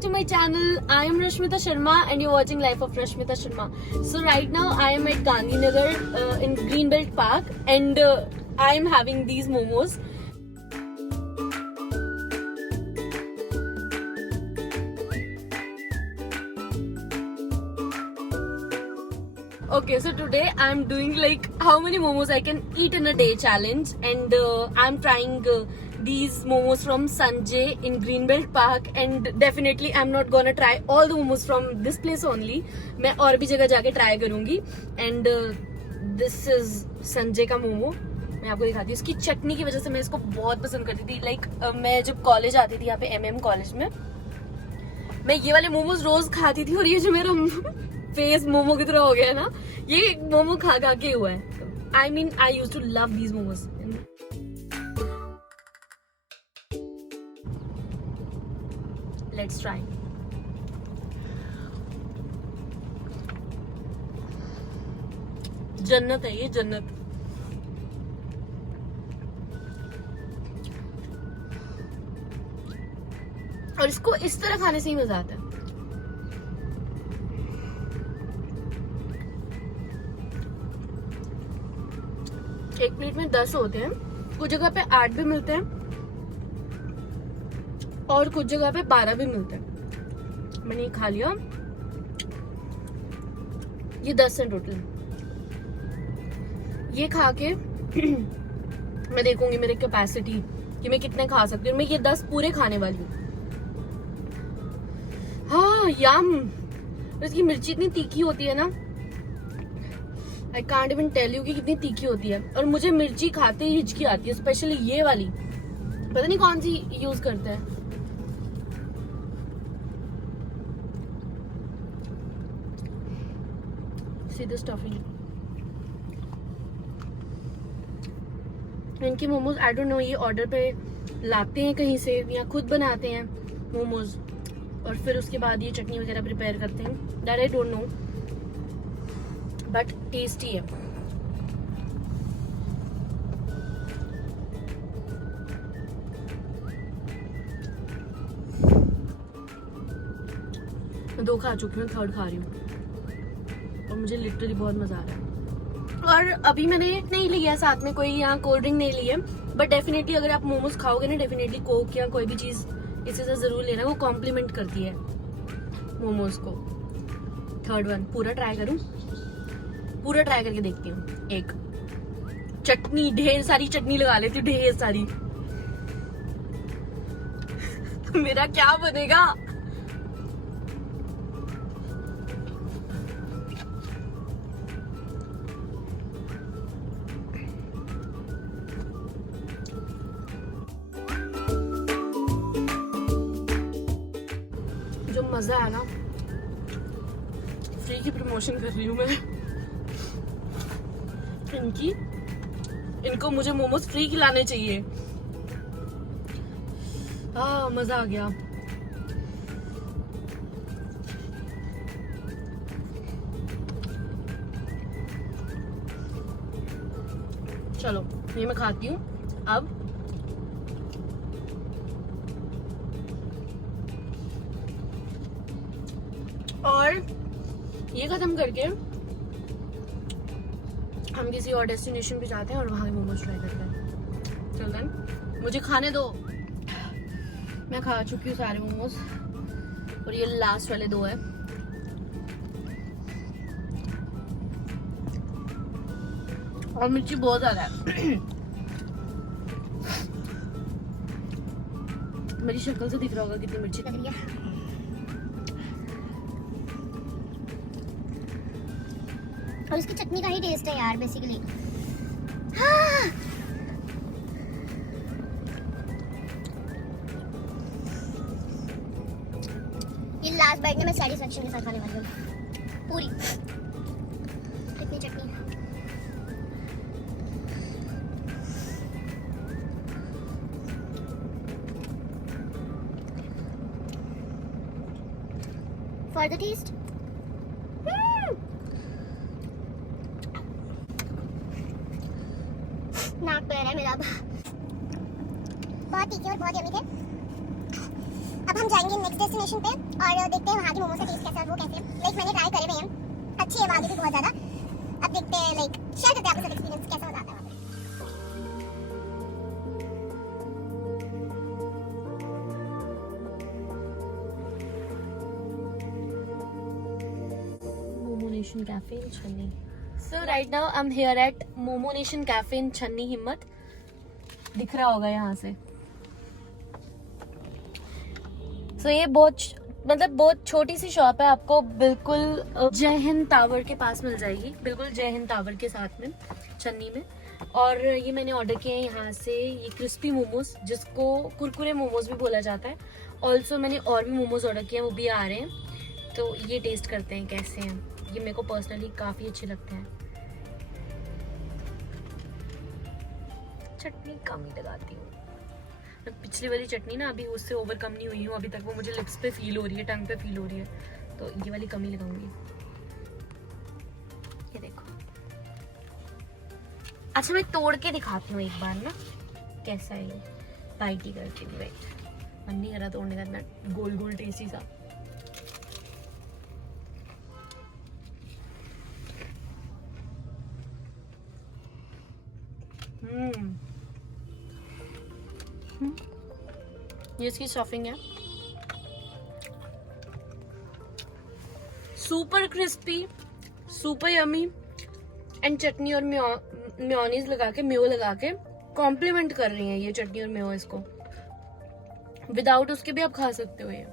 back to my channel. I am Rashmita Sharma and you're watching Life of Rashmita Sharma. So right now I am at Gandhinagar in Greenbelt Park and I am having these momos. Okay, so today I'm doing like how many momos I can eat in a day challenge, and I'm trying these momos from Sanjay in Greenbelt Park, and definitely I'm not gonna try all the momos from this place only. मैं और भी जगह जाके try करूँगी, and this is Sanjay का मोमो. मैं आपको दिखाती हूँ. इसकी चटनी की वजह से मैं इसको बहुत पसंद करती थी. Like मैं जब कॉलेज आती थी यहाँ पे MM कॉलेज में, मैं ये वाले मोमोज रोज खाती थी, और ये जो मेरा फेस मोमो की तरह हो गया है ना, ये मोमो खा खा के हुआ है. I mean I use to love these momos. Let's try. जन्नत है ये, जन्नत. और इसको इस तरह खाने से ही मजा आता है. एक प्लेट में 10 होते हैं, कुछ जगह पे 8 भी मिलते हैं और कुछ जगह पे 12 भी मिलते हैं. मैंने ये खा लिया. ये 10 है टोटल. ये खा के मैं देखूंगी मेरी कैपेसिटी कि मैं कितने खा सकती हूँ. मैं ये 10 पूरे खाने वाली हूँ. हाँ, यम. इसकी मिर्ची इतनी तीखी होती है ना, I can't even tell you कि कितनी तीखी होती है. और मुझे मिर्ची खाते ही हिचकी आती है, स्पेशली ये वाली. पता नहीं कौन सी यूज करते हैं. See this stuffing. इनकी मोमोज आई डोंट नो, ये ऑर्डर पे लाते हैं कहीं से या खुद बनाते हैं मोमोज, और फिर उसके बाद ये चटनी वगैरह प्रिपेयर करते हैं. That I don't know, but tasty है. मैं 2 खा चुकी हूँ, 3rd खा रही हूँ और मुझे लिटरली बहुत मजा आ रहा है. और अभी मैंने नहीं लिया साथ में कोई यहाँ कोल्ड ड्रिंक नहीं ली है, बट डेफिनेटली अगर आप मोमोज खाओगे ना, डेफिनेटली कोक या कोई भी चीज इसी से जरूर लेना. वो कॉम्प्लीमेंट करती है मोमोज को. 3rd वन पूरा ट्राई करूँ, पूरा ट्राई करके देखती हूँ. एक चटनी, ढेर सारी चटनी लगा लेती हूँ, ढेर सारी. मेरा क्या बनेगा. जो मजा है ना, फ्री की प्रमोशन कर रही हूँ मैं इनको मुझे मोमोज फ्री खिलाने चाहिए. हाँ, मजा आ गया. चलो ये मैं खाती हूँ अब. और ये खत्म करके हम किसी और डेस्टिनेशन पे जाते हैं और वहां के मोमोज ट्राई करते हैं. चल देन, मुझे खाने दो. मैं खा चुकी हूँ सारे मोमोज और ये लास्ट वाले 2 है. और मिर्ची बहुत ज्यादा है. मेरी शक्ल से दिख रहा होगा कितनी मिर्ची लग रही है. और इसकी चटनी का ही टेस्ट है यार बेसिकली. हाँ। ये लास्ट बाइट में मैं सैटिस्फैक्शन के साथ खाने वाली हूँ पूरी. कितनी चटनी है. For the taste. नाक पे है मेरा. बहुत तीखे और बहुत यम्मी थे. अब हम जाएंगे नेक्स्ट डेस्टिनेशन पे और देखते हैं वहाँ की मोमोज का टेस्ट कैसा है, वो कैसे है। लाइक मैंने ट्राई करे हुए हैं, अच्छे हैं वहाँ के भी बहुत ज़्यादा। अब देखते हैं, लाइक शेयर करते हैं आपके साथ एक्सपीरियंस कैसा मजा आता है वहाँ पे। Momo Nation Cafe in Channi. So right now I'm here at Momo Nation Cafe in Channi हिम्मत. दिख रहा होगा यहाँ से. So ये बहुत छोटी सी शॉप है, आपको बिल्कुल जय हिंद टावर के पास मिल जाएगी, बिल्कुल जय हिंद टावर के साथ में चन्नी में। और ये मैंने ऑर्डर किया है यहाँ से ये क्रिस्पी मोमोज, जिसको कुरकुरे मोमोज भी बोला जाता है। ऑल्सो मैंने और भी मोमोज ऑर्डर किए हैं, वो भी आ रहे हैं, तो ये टेस्ट करते हैं कैसे हैं। ये मेरे को पर्सनली काफ़ी अच्छे लगते हैं। चटनी कम ही लगाती हूँ, पिछली वाली चटनी ना अभी उससे ओवरकम नहीं हुई हूँ अभी तक, वो मुझे लिप्स पे फील हो रही है, टंग पे फील हो रही है, तो ये वाली कम ही लगाऊंगी। ये देखो, अच्छा मैं तोड़ के दिखाती हूँ एक बार ना कैसा है ये, बाइट ही करती हूँ। वेट, मन नहीं करा तोड़ने का, इतना गोल गोल टेस्टी सा। ये इसकी स्टफिंग है, super crispy, super yummy, and chutney और मेयोनीज लगा के, मेयो लगा के कॉम्प्लीमेंट कर रही हैं ये चटनी और मेयो इसको। विदाउट उसके भी आप खा सकते हो ये।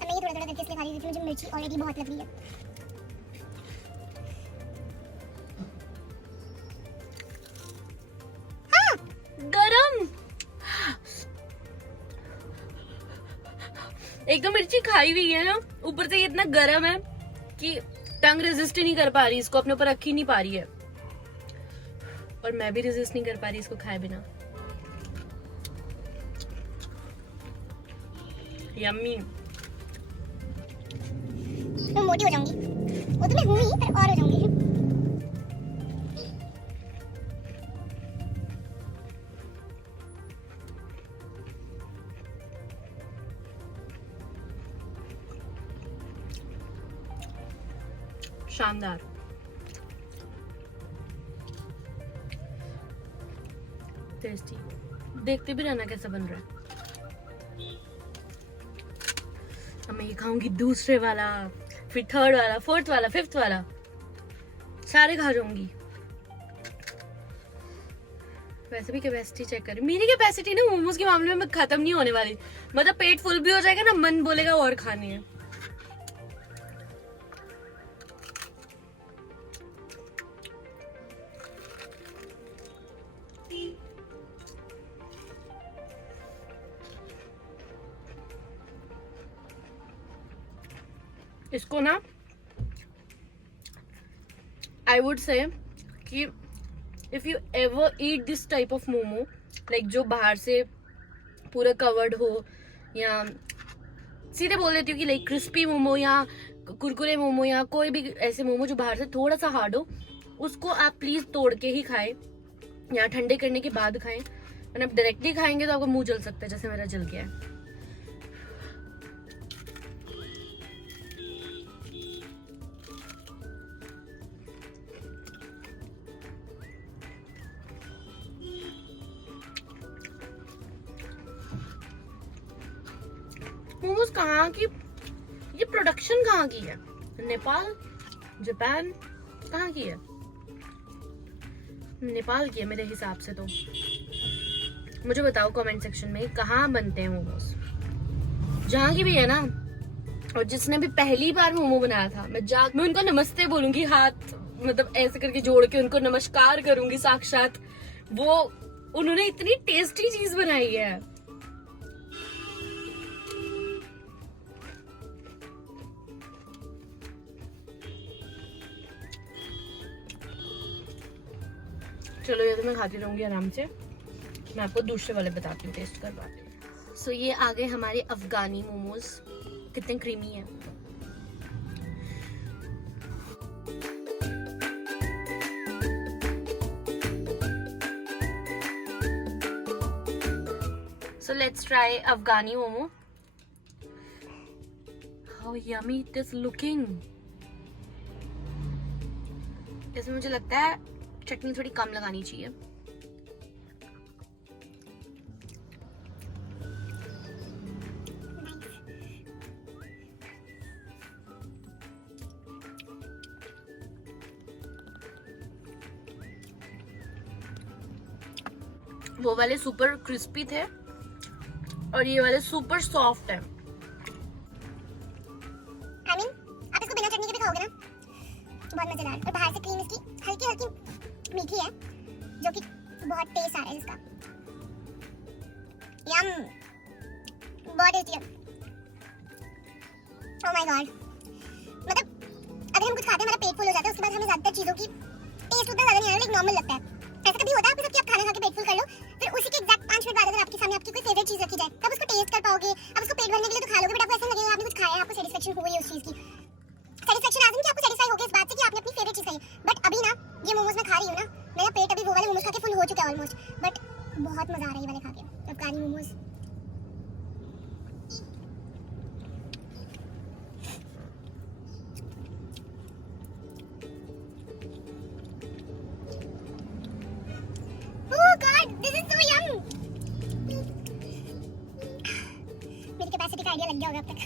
मैं ये थोड़ा थोड़ा करके इसलिए खा रही हूँ क्योंकि मुझे मिर्ची ऑलरेडी बहुत लग रही है। गरम, एक तो मिर्ची खाई हुई है ना, ऊपर से ये इतना गरम है कि टंग रेजिस्ट ही नहीं कर पा रही, इसको अपने ऊपर रख ही नहीं पा रही है, और मैं भी रेजिस्ट नहीं कर पा रही इसको खाए बिना। यम्मी। मैं मोटी हो जाऊंगी, वो तो मैं हूँ ही, पर और हो जाऊंगी। शानदार। टेस्टी, देखते भी रहना कैसा बन रहा है। अब मैं ये खाऊंगी दूसरे वाला, फिर थर्ड वाला, फोर्थ वाला, फिफ्थ वाला, सारे खा जाऊंगी। वैसे भी कैपेसिटी चेक करें, मेरी कैपेसिटी ना मोमोज के मामले में खत्म नहीं होने वाली, मतलब पेट फुल भी हो जाएगा ना, मन बोलेगा और खाने है। इसको ना आई वुड से कि if you ever eat this type of momo, like जो बाहर से पूरा कवर्ड हो, या सीधे बोल देती हूँ कि लाइक क्रिस्पी मोमो या कुरकुरे मोमो या कोई भी ऐसे मोमो जो बाहर से थोड़ा सा हार्ड हो, उसको आप प्लीज तोड़ के ही खाएं या ठंडे करने के बाद खाएं, वरना आप डायरेक्टली खाएंगे तो आपका मुंह जल सकता है, जैसे मेरा जल गया है। मोमोज कहाँ की, ये प्रोडक्शन कहाँ की है? नेपाल, जापान, कहाँ की है? नेपाल की है मेरे हिसाब से। तो मुझे बताओ कमेंट सेक्शन में कहाँ बनते हैं मोमोज, जहाँ की भी है ना। और जिसने भी पहली बार मोमो बनाया था, मैं उनको नमस्ते बोलूंगी, हाथ मतलब ऐसे करके जोड़ के उनको नमस्कार करूंगी साक्षात। वो उन्होंने इतनी टेस्टी चीज बनाई है। चलो ये तो मैं खाती रहूंगी आराम से, मैं आपको दूसरे वाले बताती हूँ टेस्ट करवाती हूँ। सो ये आ गए हमारे अफगानी मोमोज, कितने क्रीमी है। So let's try Afghani momo. How yummy it is looking. इसमें मुझे लगता है चटनी थोड़ी कम लगानी चाहिए. वो वाले सुपर क्रिस्पी थे और ये वाले सुपर सॉफ्ट है. I mean, आप इसको बिना चटनी के भी खाओगे ना, बहुत मजेदार. और बाहर से क्रीम इसकी हल्की हल्की मीठी है, जो कि बहुत टेस्ट आ रहा है इसका. यम, बहुत टेस्टी है. Oh my God. मतलब अगर हम कुछ खाते हैं हमारा पेट फुल हो जाता है, उसके बाद हमें ज्यादातर चीजों की टेस्ट उतना ज्यादा नहीं आता, लाइक नॉर्मल लगता है. ऐसा कभी होता है आपके साथ कि आप खाना खा के पेट फुल कर लो, फिर उसी के एग्जैक्ट 5 मिनट बाद अगर आपके सामने आपकी कोई फेवरेट चीज रखी जाए, तब उसको टेस्ट कर पाओगे, आप उसको पेट भरने के लिए तो खा लोगे, बट आपको ऐसा नहीं लगेगा आपने कुछ खाया है, आपको सेटिस्फेक्शन हुई है उस चीज की. सेटिस्फेक्शन आदमी कि आपको सेटिस्फाई हो गया इस बात से कि आपने अपनी फेवरेट चीज खाई. बट अभी ना ये मोमोज मैं खा रही हूँ ना, मेरा पेट अभी वो वाले मोमोज खा के फुल हो चुका है ऑलमोस्ट, बट बहुत मजा आ रहा है ये वाले खा के अफगानी momos. Oh God, this is so yum. मेरी कैपेसिटी का आइडिया लग गया होगा अब तक.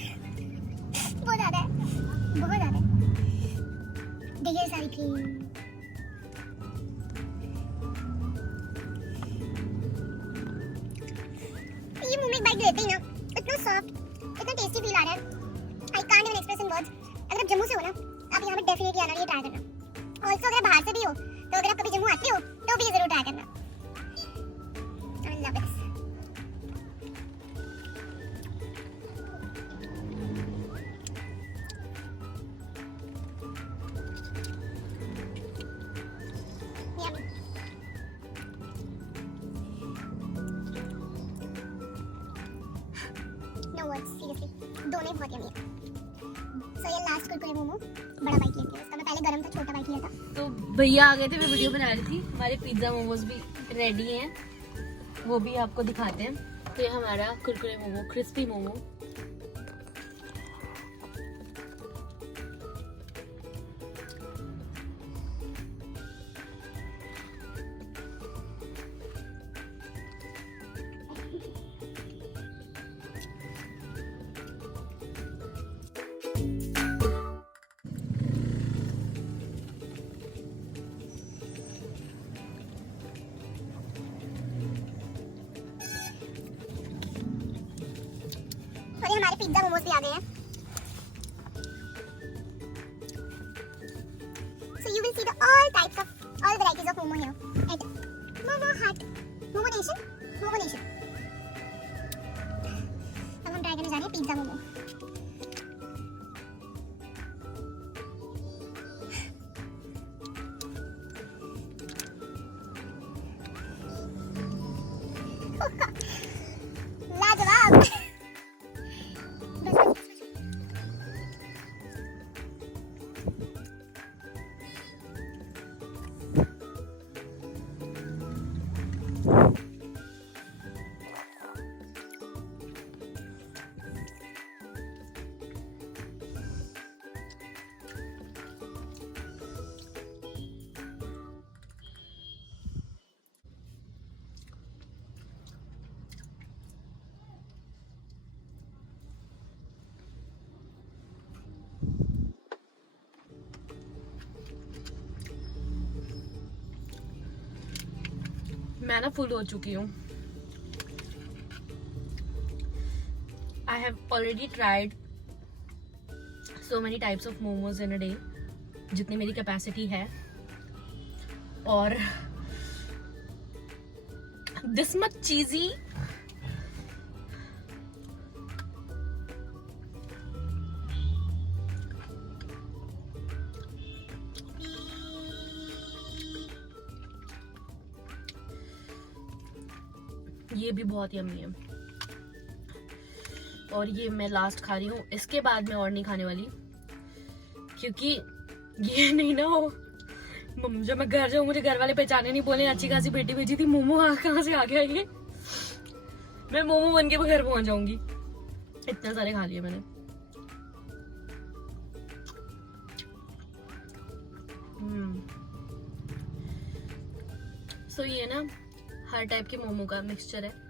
बहुत ज्यादा है, बहुत ज्यादा है. ढेर सारी क्रीम. ये मुंह में एक बाइट लेते ही ना इतना सॉफ्ट, इतना टेस्टी फील आ रहा है. आई can't even express in words. अगर आप जम्मू से हो ना, आप यहाँ पे डेफिनेटली आना, ये ट्राई करना. ऑल्सो अगर बाहर से भी हो, तो अगर आप कभी जम्मू आते हो तो भी ये जरूर ट्राई करना. I love it. Yummy. No words, seriously. दोनों ही बहुत yummy है. So ये लास्ट कुरकुरे मोमो बड़ा बाइट लेती हूँ. इसका मैं पहले गरम था, छोटा बाइट लिया था. तो भैया आ गए थे, मैं वीडियो बना रही थी. हमारे पिज्जा मोमोज भी रेडी हैं, वो भी आपको दिखाते हैं. तो ये हमारा कुरकुरे मोमो, क्रिस्पी मोमो. और ये हमारे पिज्जा मोमोज भी आ गए हैं. So you will see the all types of all varieties of momo here at Momo Hut, Momo Nation, Momo Nation. अब हम ट्राई करने जा रहे हैं पिज्जा मोमो. लाजवाब. मैं ना फुल हो चुकी हूँ. I have already tried so many types of momos in a day, जितनी मेरी कैपेसिटी है. और दिस मच चीजी, ये भी बहुत यम्मी है. और ये मैं लास्ट खा रही हूँ, इसके बाद मैं और नहीं खाने वाली, क्योंकि ये नहीं ना हो जब मैं घर जाऊँ मुझे घर वाले पहचाने नहीं, बोले अच्छी खासी बेटी भेजी थी, मोमो कहाँ से आ गया ये. मैं मोमो बन के घर पहुंच जाऊंगी, इतने सारे खा लिए मैंने। सो ये ना हर टाइप के मोमो का मिक्सचर है।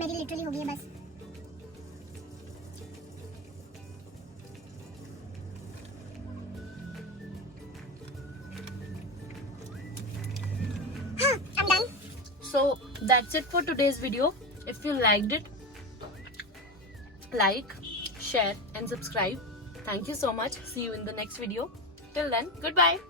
मेरी लिटरली हो गई है बस। हाँ, I'm done. So that's it for today's video. If you liked it, like, share and subscribe. Thank you so much. See you in the next video. Till then, goodbye.